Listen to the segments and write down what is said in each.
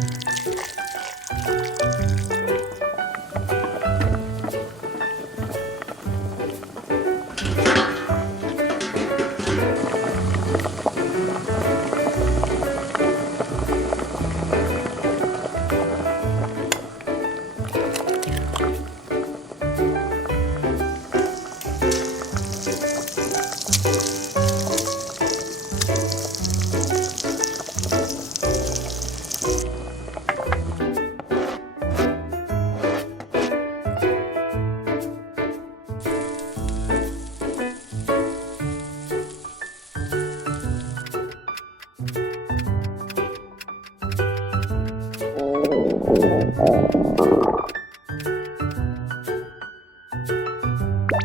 ピッ! Thank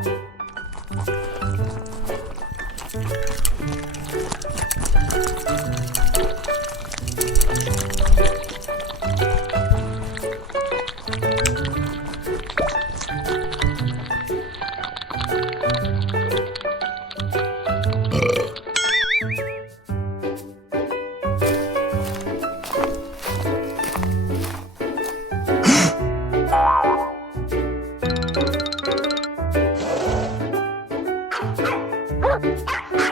you. Ah!